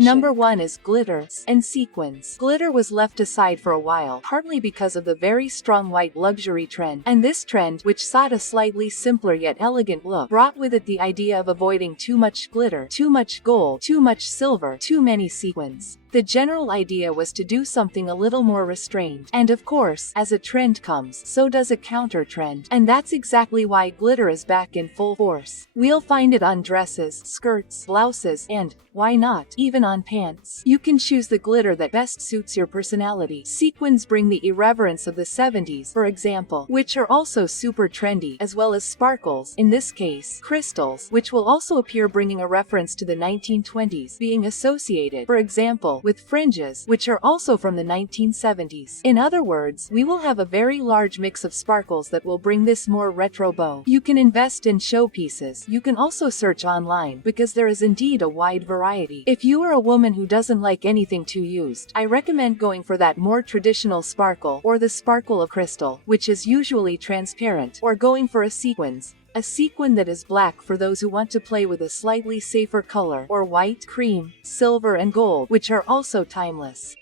fashion. Number 1 is glitters and sequins. Glitter was left aside for a while, partly because of the very strong white luxury trend. And this trend, which sought a slightly simpler yet elegant look, brought with it the idea of avoiding too much glitter, too much gold, too much silver, too many sequins. The general idea was to do something a little more restrained. And of course, as a trend comes, so does a counter-trend. And that's exactly why glitter is back in full force. We'll find it on dresses, skirts, blouses, and, why not, even on pants. You can choose the glitter that best suits your personality. Sequins bring the irreverence of the 70s, for example, which are also super trendy, as well as sparkles, in this case, crystals, which will also appear, bringing a reference to the 1920s, being associated, for example, with fringes, which are also from the 1970s. In other words, we will have a very large mix of sparkles that will bring this more retro bow. You can invest in showpieces. You can also search online, because there is indeed a wide variety. If you are a woman who doesn't like anything too used, I recommend going for that more traditional sparkle, or the sparkle of crystal, which is usually transparent, or going for a sequins. A sequin that is black for those who want to play with a slightly safer color, or white, cream, silver and gold, which are also timeless.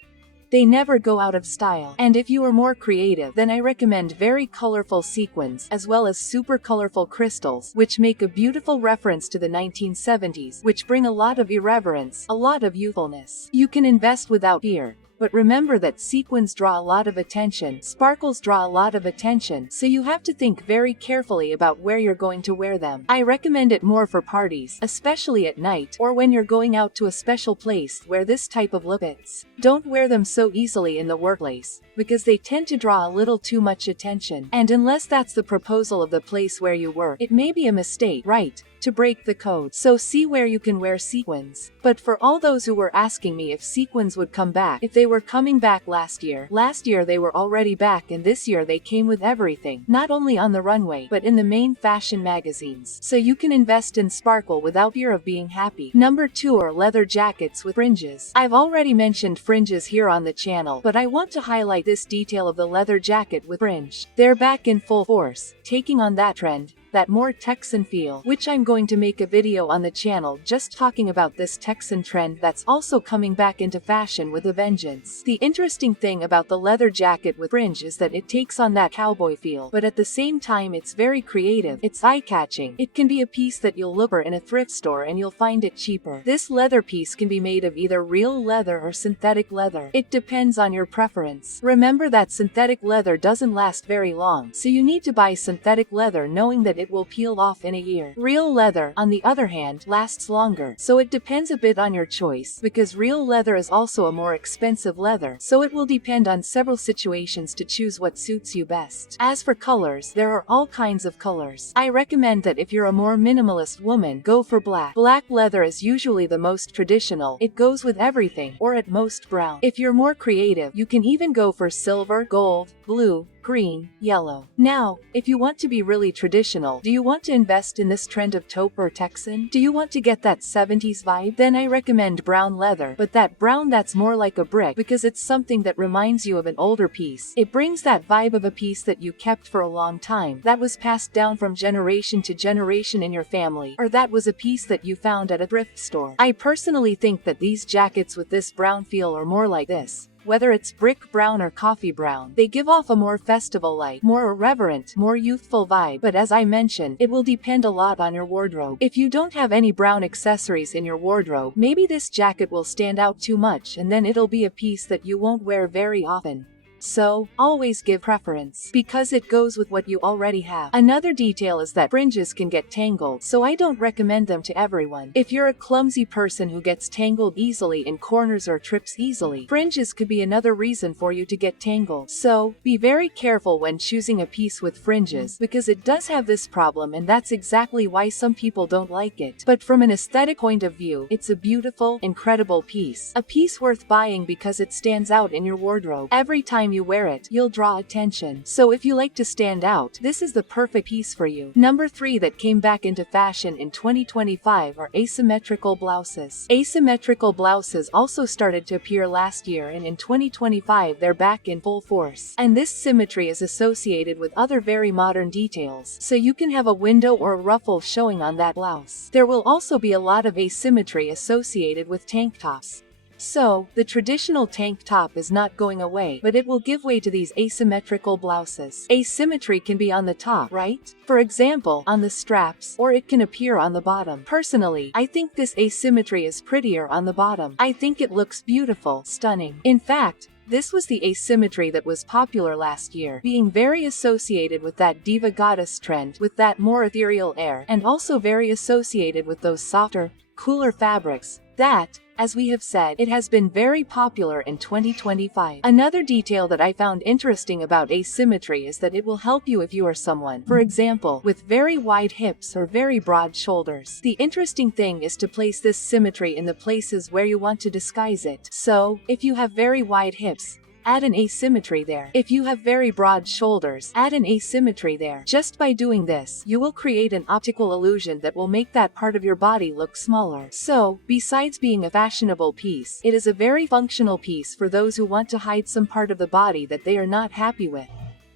They never go out of style. And if you are more creative, then I recommend very colorful sequins, as well as super colorful crystals, which make a beautiful reference to the 1970s, which bring a lot of irreverence, a lot of youthfulness. You can invest without fear. But remember that sequins draw a lot of attention, sparkles draw a lot of attention, so you have to think very carefully about where you're going to wear them. I recommend it more for parties, especially at night, or when you're going out to a special place where this type of look fits. Don't wear them so easily in the workplace, because they tend to draw a little too much attention. And unless that's the proposal of the place where you work, it may be a mistake, right, to break the code. So see where you can wear sequins. But for all those who were asking me if sequins would come back, if they were coming back last year they were already back, and this year they came with everything, not only on the runway, but in the main fashion magazines. So you can invest in sparkle without fear of being happy. Number 2 are leather jackets with fringes. I've already mentioned fringes here on the channel, but I want to highlight this detail of the leather jacket with fringe. They're back in full force, taking on that trend, that more Texan feel, which I'm going to make a video on the channel just talking about this Texan trend that's also coming back into fashion with a vengeance. The interesting thing about the leather jacket with fringe is that it takes on that cowboy feel, but at the same time it's very creative, it's eye-catching. It can be a piece that you'll look for in a thrift store and you'll find it cheaper. This leather piece can be made of either real leather or synthetic leather. It depends on your preference. Remember that synthetic leather doesn't last very long, so you need to buy synthetic leather knowing that it will peel off in a year. Real leather, on the other hand, lasts longer, so it depends a bit on your choice, because real leather is also a more expensive leather, so it will depend on several situations to choose what suits you best. As for colors, there are all kinds of colors. I recommend that if you're a more minimalist woman, go for black. Black leather is usually the most traditional, it goes with everything, or at most brown. If you're more creative, you can even go for silver, gold, blue, green, yellow. Now, if you want to be really traditional, do you want to invest in this trend of taupe or Texan? Do you want to get that 70s vibe? Then I recommend brown leather, but that brown that's more like a brick, because it's something that reminds you of an older piece. It brings that vibe of a piece that you kept for a long time, that was passed down from generation to generation in your family, or that was a piece that you found at a thrift store. I personally think that these jackets with this brown feel are more like this. Whether it's brick brown or coffee brown, they give off a more festival-like, more irreverent, more youthful vibe, but as I mentioned, it will depend a lot on your wardrobe. If you don't have any brown accessories in your wardrobe, maybe this jacket will stand out too much, and then it'll be a piece that you won't wear very often. So, always give preference, because it goes with what you already have. Another detail is that fringes can get tangled, so I don't recommend them to everyone. If you're a clumsy person who gets tangled easily in corners or trips easily, fringes could be another reason for you to get tangled. So, be very careful when choosing a piece with fringes, because it does have this problem, and that's exactly why some people don't like it. But from an aesthetic point of view, it's a beautiful, incredible piece. A piece worth buying because it stands out in your wardrobe. Every time you wear it, you'll draw attention. So if you like to stand out, this is the perfect piece for you. Number 3 that came back into fashion in 2025 are asymmetrical blouses. Asymmetrical blouses also started to appear last year, and in 2025 they're back in full force. And this symmetry is associated with other very modern details, so you can have a window or a ruffle showing on that blouse. There will also be a lot of asymmetry associated with tank tops. So, the traditional tank top is not going away, but it will give way to these asymmetrical blouses. Asymmetry can be on the top, right? For example, on the straps, or it can appear on the bottom. Personally, I think this asymmetry is prettier on the bottom. I think it looks beautiful, stunning. In fact, this was the asymmetry that was popular last year, being very associated with that diva goddess trend, with that more ethereal air, and also very associated with those softer, cooler fabrics. That, as we have said, it has been very popular in 2025. Another detail that I found interesting about asymmetry is that it will help you if you are someone, for example, with very wide hips or very broad shoulders. The interesting thing is to place this symmetry in the places where you want to disguise it. So, if you have very wide hips, add an asymmetry there. If you have very broad shoulders, add an asymmetry there. Just by doing this, you will create an optical illusion that will make that part of your body look smaller. So, besides being a fashionable piece, it is a very functional piece for those who want to hide some part of the body that they are not happy with.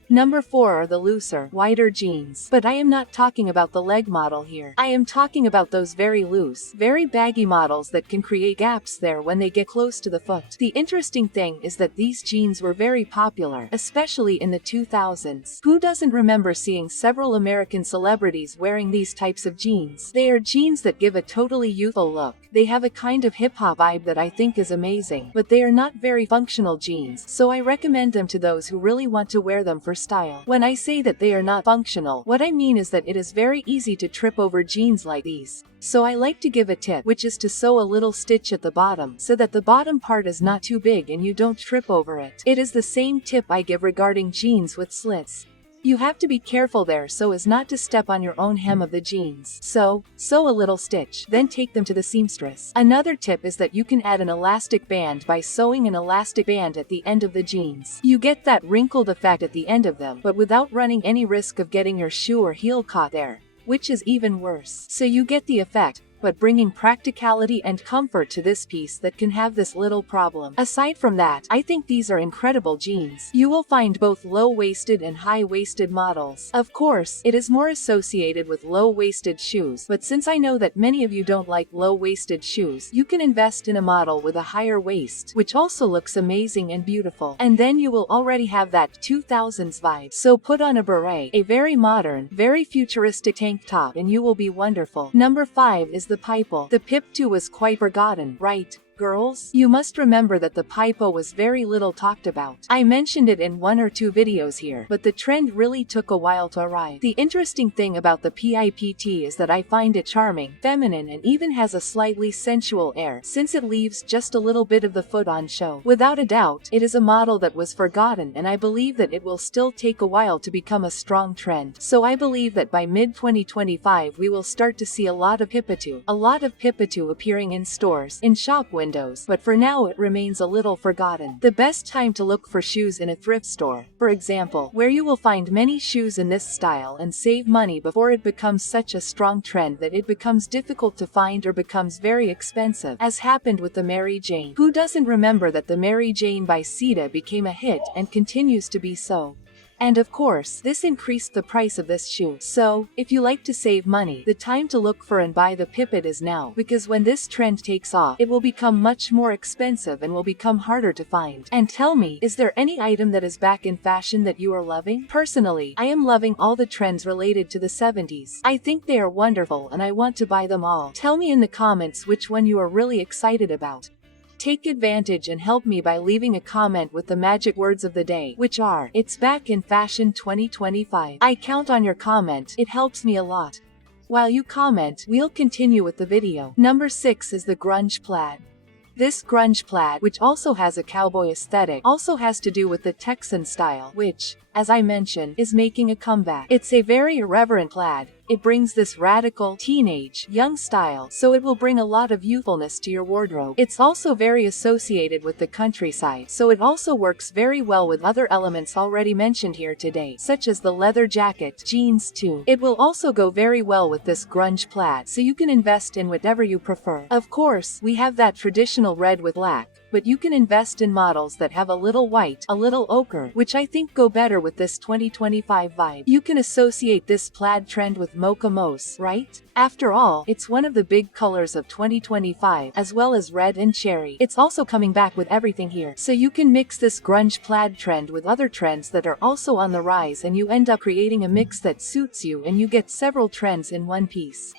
Number 4 are the looser, wider jeans. But I am not talking about the leg model here. I am talking about those very loose, very baggy models that can create gaps there when they get close to the foot. The interesting thing is that these jeans were very popular, especially in the 2000s. Who doesn't remember seeing several American celebrities wearing these types of jeans? They are jeans that give a totally youthful look. They have a kind of hip-hop vibe that I think is amazing, but they are not very functional jeans, so I recommend them to those who really want to wear them for style. When I say that they are not functional, what I mean is that it is very easy to trip over jeans like these. So I like to give a tip, which is to sew a little stitch at the bottom, so that the bottom part is not too big and you don't trip over it. It is the same tip I give regarding jeans with slits. You have to be careful there so as not to step on your own hem of the jeans. So, sew a little stitch, then take them to the seamstress. Another tip is that you can add an elastic band by sewing an elastic band at the end of the jeans. You get that wrinkled effect at the end of them, but without running any risk of getting your shoe or heel caught there, which is even worse. So you get the effect, but bringing practicality and comfort to this piece that can have this little problem. Aside from that, I think these are incredible jeans. You will find both low-waisted and high-waisted models. Of course, it is more associated with low-waisted shoes, but since I know that many of you don't like low-waisted shoes, you can invest in a model with a higher waist, which also looks amazing and beautiful. And then you will already have that 2000s vibe. So put on a beret, a very modern, very futuristic tank top, and you will be wonderful. Number 5 is the pipo. The peep-toe was quite forgotten, right, girls? You must remember that the pipo was very little talked about. I mentioned it in 1 or 2 videos here, but the trend really took a while to arrive. The interesting thing about the peep-toe is that I find it charming, feminine, and even has a slightly sensual air, since it leaves just a little bit of the foot on show. Without a doubt, it is a model that was forgotten, and I believe that it will still take a while to become a strong trend. So I believe that by mid-2025 we will start to see a lot of peep-toe appearing in stores, in shop windows, but for now it remains a little forgotten. The best time to look for shoes in a thrift store, for example, where you will find many shoes in this style and save money before it becomes such a strong trend that it becomes difficult to find or becomes very expensive, as happened with the Mary Jane. Who doesn't remember that the Mary Jane by Sita became a hit and continues to be so? And of course, this increased the price of this shoe. So, if you like to save money, the time to look for and buy the peep-toe is now, because when this trend takes off, it will become much more expensive and will become harder to find. And tell me, is there any item that is back in fashion that you are loving? Personally, I am loving all the trends related to the 70s. I think they are wonderful and I want to buy them all. Tell me in the comments which one you are really excited about. Take advantage and help me by leaving a comment with the magic words of the day, which are, "It's back in fashion 2025. I count on your comment, it helps me a lot. While you comment, we'll continue with the video. Number 6 is the grunge plaid. This grunge plaid, which also has a cowboy aesthetic, also has to do with the Texan style, which, as I mentioned, is making a comeback. It's a very irreverent plaid. It brings this radical, teenage, young style, so it will bring a lot of youthfulness to your wardrobe. It's also very associated with the countryside, so it also works very well with other elements already mentioned here today, such as the leather jacket, jeans too. It will also go very well with this grunge plaid, so you can invest in whatever you prefer. Of course, we have that traditional red with black, but you can invest in models that have a little white, a little ochre, which I think go better with this 2025 vibe. You can associate this plaid trend with of mocha mauve, right? After all, it's one of the big colors of 2025, as well as red and cherry. It's also coming back with everything here. So you can mix this grunge plaid trend with other trends that are also on the rise, and you end up creating a mix that suits you, and you get several trends in one piece.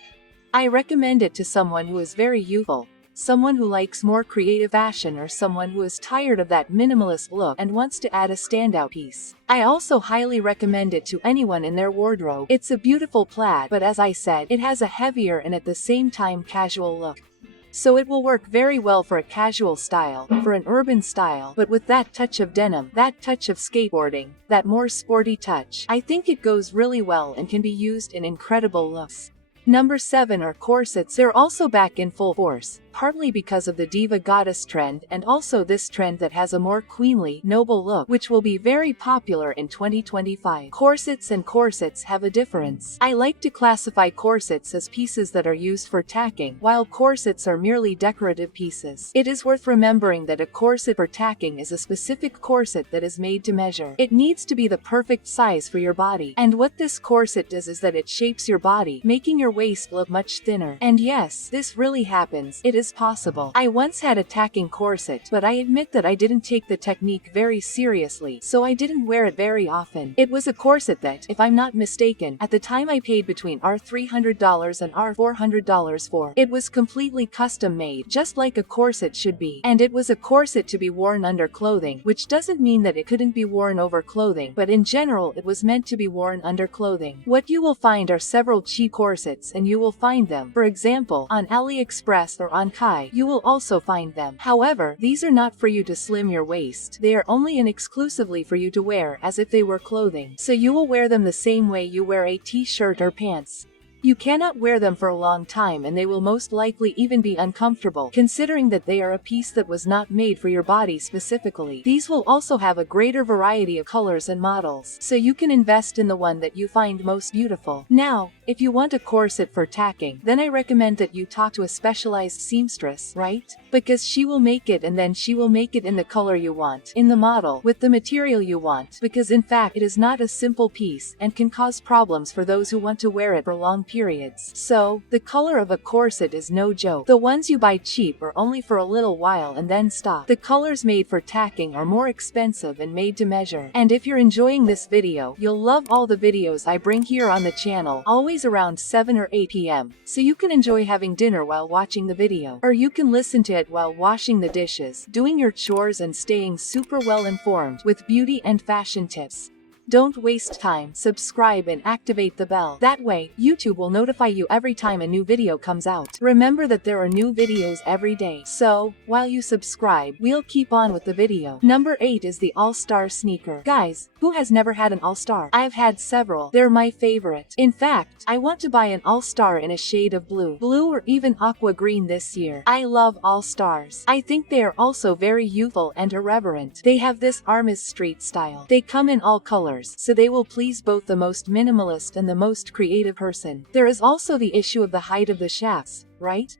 I recommend it to someone who is very youthful, someone who likes more creative fashion, or someone who is tired of that minimalist look and wants to add a standout piece. I also highly recommend it to anyone in their wardrobe. It's a beautiful plaid, but as I said, it has a heavier and at the same time casual look. So it will work very well for a casual style, for an urban style, but with that touch of denim, that touch of skateboarding, that more sporty touch. I think it goes really well and can be used in incredible looks. Number 7 are corsets. They're also back in full force, partly because of the diva goddess trend, and also this trend that has a more queenly, noble look, which will be very popular in 2025. Corsets and corsets have a difference. I like to classify corsets as pieces that are used for tacking, while corsets are merely decorative pieces. It is worth remembering that a corset for tacking is a specific corset that is made to measure. It needs to be the perfect size for your body, and what this corset does is that it shapes your body, making your waist look much thinner. And yes, this really happens. It is possible. I once had a tacking corset, but I admit that I didn't take the technique very seriously, so I didn't wear it very often. It was a corset that, if I'm not mistaken, at the time I paid between $300 and $400 for. It was completely custom made, just like a corset should be. And it was a corset to be worn under clothing, which doesn't mean that it couldn't be worn over clothing, but in general it was meant to be worn under clothing. What you will find are several cheap corsets, and you will find them, for example, on AliExpress or on Kai. You will also find them. However, these are not for you to slim your waist. They are only and exclusively for you to wear as if they were clothing. So you will wear them the same way you wear a t-shirt or pants. You cannot wear them for a long time, and they will most likely even be uncomfortable, considering that they are a piece that was not made for your body specifically. These will also have a greater variety of colors and models, so you can invest in the one that you find most beautiful. Now, if you want a corset for tacking, then I recommend that you talk to a specialized seamstress, right? Because she will make it, and then she will make it in the color you want, in the model, with the material you want, because in fact it is not a simple piece, and can cause problems for those who want to wear it for long periods. So, the color of a corset is no joke. The ones you buy cheap are only for a little while and then stop. The colors made for tacking are more expensive and made to measure. And if you're enjoying this video, you'll love all the videos I bring here on the channel, always around 7 or 8 p.m. So you can enjoy having dinner while watching the video. Or you can listen to it while washing the dishes, doing your chores, and staying super well informed with beauty and fashion tips. Don't waste time. Subscribe and activate the bell. That way, YouTube will notify you every time a new video comes out. Remember that there are new videos every day. So, while you subscribe, we'll keep on with the video. Number 8 is the All-Star sneaker. Guys, who has never had an All-Star? I've had several. They're my favorite. In fact, I want to buy an All-Star in a shade of blue or even aqua green this year. I love All-Stars. I think they are also very youthful and irreverent. They have this Armas Street style. They come in all colors, so they will please both the most minimalist and the most creative person. There is also the issue of the height of the shafts, right?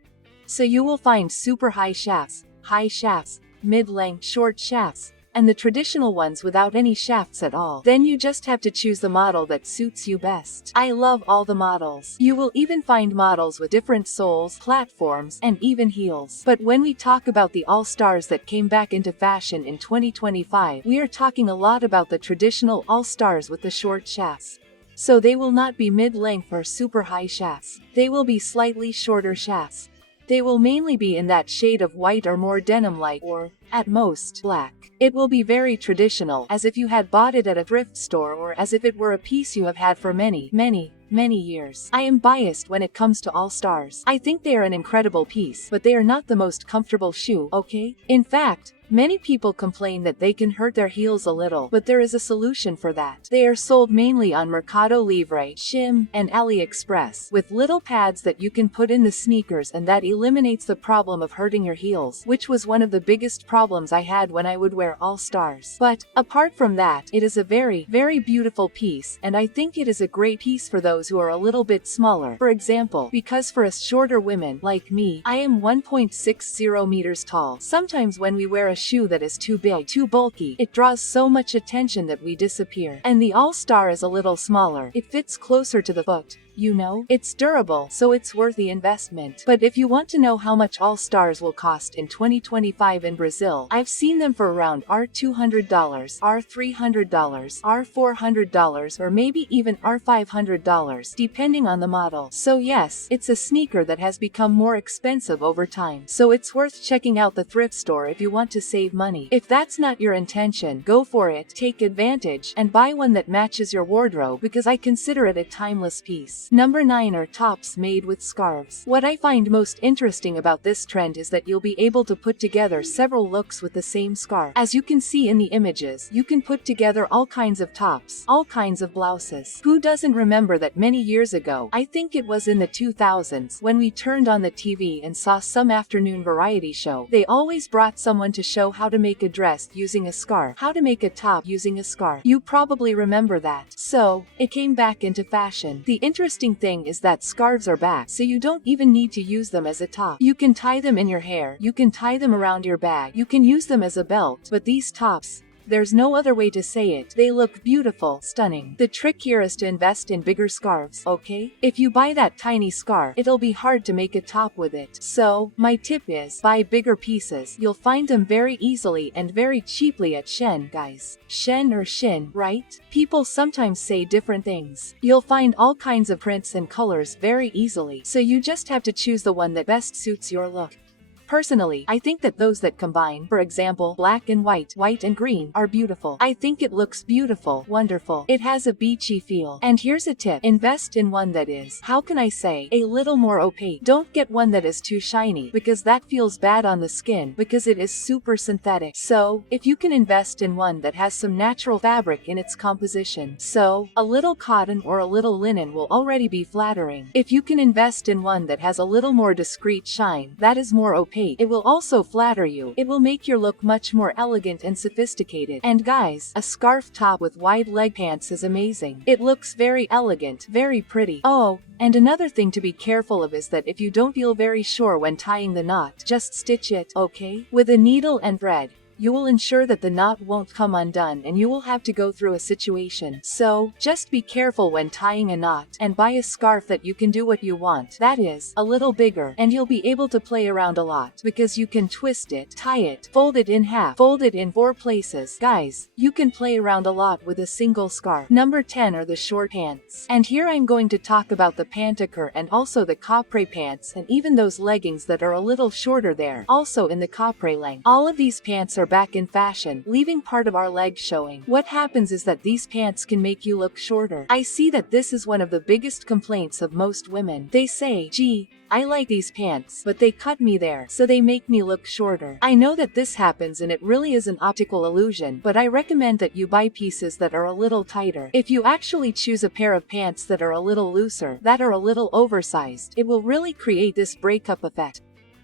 So you will find super high shafts, mid-length short shafts, and the traditional ones without any shafts at all. Then you just have to choose the model that suits you best. I love all the models. You will even find models with different soles, platforms, and even heels. But when we talk about the All-Stars that came back into fashion in 2025, we are talking a lot about the traditional All-Stars with the short shafts. So they will not be mid-length or super high shafts. They will be slightly shorter shafts. They will mainly be in that shade of white or more denim-like, or, at most, black. It will be very traditional, as if you had bought it at a thrift store, or as if it were a piece you have had for many years. I am biased when it comes to All-Stars. I think they are an incredible piece, but they are not the most comfortable shoe, okay? In fact, many people complain that they can hurt their heels a little, but there is a solution for that. They are sold mainly on Mercado Libre, Shim, and AliExpress, with little pads that you can put in the sneakers, and that eliminates the problem of hurting your heels, which was one of the biggest problems I had when I would wear All-Stars. But, apart from that, it is a very beautiful piece, and I think it is a great piece for those who are a little bit smaller. For example, because for us shorter women, like me, I am 1.60 meters tall. Sometimes when we wear a shoe that is too big, too bulky, it draws so much attention that we disappear. And the All-Star is a little smaller. It fits closer to the foot. you know? It's durable, so it's worth the investment. But if you want to know how much all stars will cost in 2025 in Brazil, I've seen them for around $200, $300, $400, or maybe even $500, depending on the model. So yes, it's a sneaker that has become more expensive over time. So it's worth checking out the thrift store if you want to save money. If that's not your intention, go for it, take advantage, and buy one that matches your wardrobe, because I consider it a timeless piece. Number 9 are tops made with scarves. What I find most interesting about this trend is that you'll be able to put together several looks with the same scarf. As you can see in the images, you can put together all kinds of tops, all kinds of blouses. Who doesn't remember that many years ago, I think it was in the 2000s, when we turned on the TV and saw some afternoon variety show, they always brought someone to show how to make a dress using a scarf, how to make a top using a scarf. You probably remember that. So, it came back into fashion. The interesting thing is that scarves are back, so you don't even need to use them as a top. You can tie them in your hair, you can tie them around your bag, you can use them as a belt, but these tops, there's no other way to say it, they look beautiful, stunning. The trick here is to invest in bigger scarves, okay? If you buy that tiny scarf, it'll be hard to make a top with it. So, my tip is, buy bigger pieces. You'll find them very easily and very cheaply at Shein, guys. Shein or Shin, right? People sometimes say different things. You'll find all kinds of prints and colors very easily, so you just have to choose the one that best suits your look. Personally, I think that those that combine, for example, black and white and green, are beautiful. I think it looks beautiful, wonderful. It has a beachy feel. And here's a tip. Invest in one that is, how can I say, a little more opaque. Don't get one that is too shiny, because that feels bad on the skin, because it is super synthetic. So, if you can invest in one that has some natural fabric in its composition, so, a little cotton or a little linen will already be flattering. If you can invest in one that has a little more discreet shine, that is more opaque, it will also flatter you. It will make your look much more elegant and sophisticated. And guys, a scarf top with wide leg pants is amazing. It looks very elegant, very pretty. Oh, and another thing to be careful of is that if you don't feel very sure when tying the knot, just stitch it, okay? With a needle and thread. You will ensure that the knot won't come undone and you will have to go through a situation. So, just be careful when tying a knot, and buy a scarf that you can do what you want, that is, a little bigger, and you'll be able to play around a lot, because you can twist it, tie it, fold it in half, fold it in 4 places. Guys, you can play around a lot with a single scarf. Number 10 are the short pants. And here I'm going to talk about the pantacourt and also the capre pants and even those leggings that are a little shorter there, also in the capre length. All of these pants are back in fashion, leaving part of our leg showing. What happens is that these pants can make you look shorter. I see that this is one of the biggest complaints of most women. They say, gee, I like these pants, but they cut me there, so they make me look shorter. I know that this happens and it really is an optical illusion, but I recommend that you buy pieces that are a little tighter. If you actually choose a pair of pants that are a little looser, that are a little oversized, it will really create this breakup effect.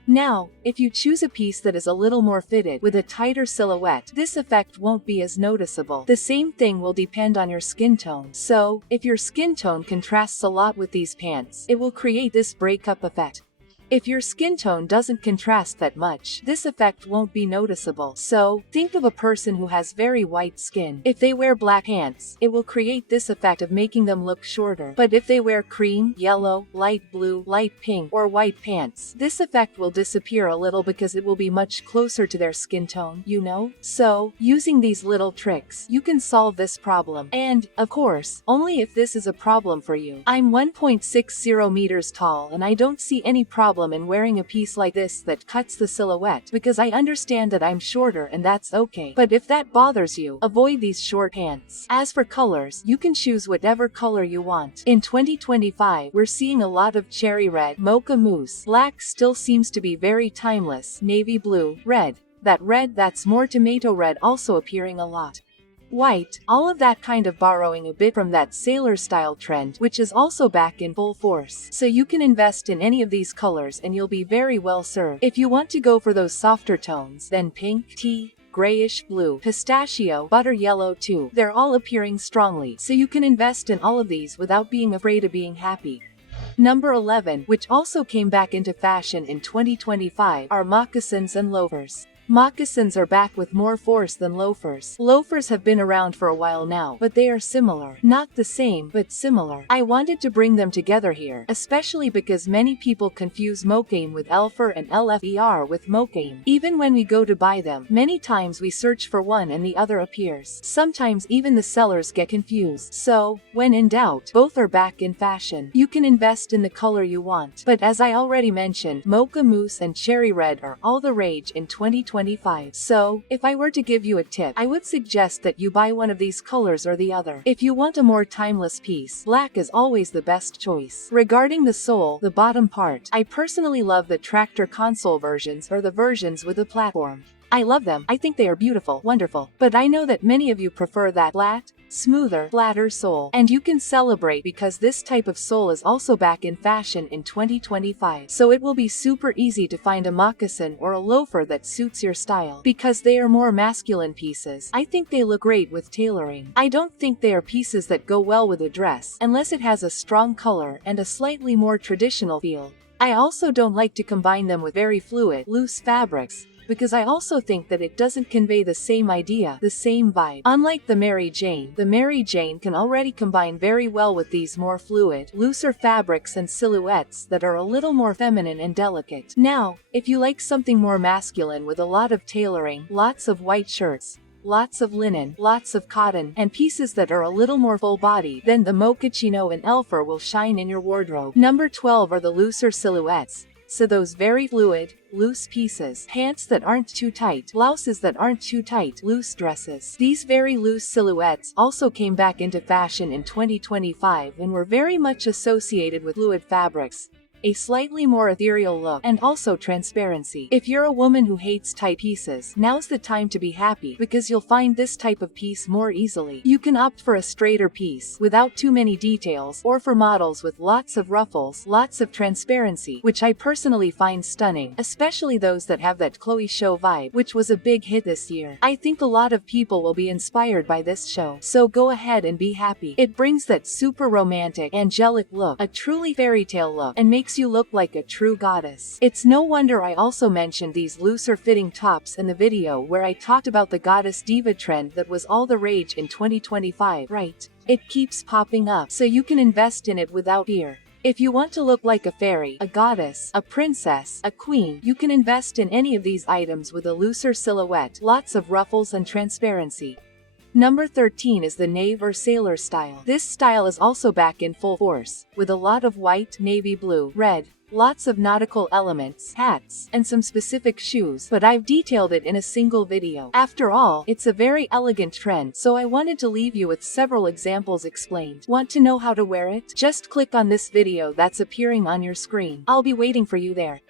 Now, if you choose a piece that is a little more fitted with a tighter silhouette, this effect won't be as noticeable. The same thing will depend on your skin tone. So, if your skin tone contrasts a lot with these pants, it will create this breakup effect. If your skin tone doesn't contrast that much, this effect won't be noticeable. So, think of a person who has very white skin. If they wear black pants, it will create this effect of making them look shorter. But if they wear cream, yellow, light blue, light pink, or white pants, this effect will disappear a little because it will be much closer to their skin tone, you know? So, using these little tricks, you can solve this problem. And, of course, only if this is a problem for you. I'm 1.60 meters tall and I don't see any problem in wearing a piece like this that cuts the silhouette, because I understand that I'm shorter and that's okay. But if that bothers you, avoid these short pants. As for colors, you can choose whatever color you want. In 2025, we're seeing a lot of cherry red, mocha mousse, black still seems to be very timeless, navy blue, red. That red that's more tomato red also appearing a lot. White, all of that kind of borrowing a bit from that sailor style trend, which is also back in full force. So you can invest in any of these colors and you'll be very well served. If you want to go for those softer tones, then pink, tea, grayish blue, pistachio, butter yellow too. They're all appearing strongly, so you can invest in all of these without being afraid of being happy. Number 11, which also came back into fashion in 2025, are moccasins and loafers. Moccasins are back with more force than loafers. Loafers have been around for a while now, but they are similar. Not the same, but similar. I wanted to bring them together here, especially because many people confuse mochaine with elfer and lfer with mochaine. Even when we go to buy them, many times we search for one and the other appears. Sometimes even the sellers get confused. So, when in doubt, both are back in fashion. You can invest in the color you want, but as I already mentioned, mocha mousse and cherry red are all the rage in 2025. So, if I were to give you a tip, I would suggest that you buy one of these colors or the other. If you want a more timeless piece, black is always the best choice. Regarding the sole, the bottom part, I personally love the tractor console versions or the versions with a platform. I love them. I think they are beautiful, wonderful. But I know that many of you prefer that flat, smoother, flatter sole. And you can celebrate because this type of sole is also back in fashion in 2025. So it will be super easy to find a moccasin or a loafer that suits your style. Because they are more masculine pieces, I think they look great with tailoring. I don't think they are pieces that go well with a dress, unless it has a strong color and a slightly more traditional feel. I also don't like to combine them with very fluid, loose fabrics, because I also think that it doesn't convey the same idea, the same vibe. Unlike the Mary Jane can already combine very well with these more fluid, looser fabrics and silhouettes that are a little more feminine and delicate. Now, if you like something more masculine with a lot of tailoring, lots of white shirts, lots of linen, lots of cotton, and pieces that are a little more full-bodied, then the mochaccino and elfer will shine in your wardrobe. Number 12 are the looser silhouettes. So those very fluid, loose pieces, pants that aren't too tight, blouses that aren't too tight, loose dresses. These very loose silhouettes also came back into fashion in 2025 and were very much associated with fluid fabrics, a slightly more ethereal look, and also transparency. If you're a woman who hates tight pieces, now's the time to be happy because you'll find this type of piece more easily. You can opt for a straighter piece without too many details, or for models with lots of ruffles, lots of transparency, which I personally find stunning, especially those that have that Chloe show vibe, which was a big hit this year. I think a lot of people will be inspired by this show, so go ahead and be happy. It brings that super romantic, angelic look, a truly fairy tale look, and makes you look like a true goddess. It's no wonder I also mentioned these looser fitting tops in the video where I talked about the goddess diva trend that was all the rage in 2025, right? It keeps popping up, so you can invest in it without fear. If you want to look like a fairy, a goddess, a princess, a queen, you can invest in any of these items with a looser silhouette, lots of ruffles and transparency. Number 13 is the knave or sailor style. This style is also back in full force, with a lot of white, navy blue, red, lots of nautical elements, hats, and some specific shoes, but I've detailed it in a single video. After all, it's a very elegant trend, so I wanted to leave you with several examples explained. Want to know how to wear it? Just click on this video that's appearing on your screen. I'll be waiting for you there.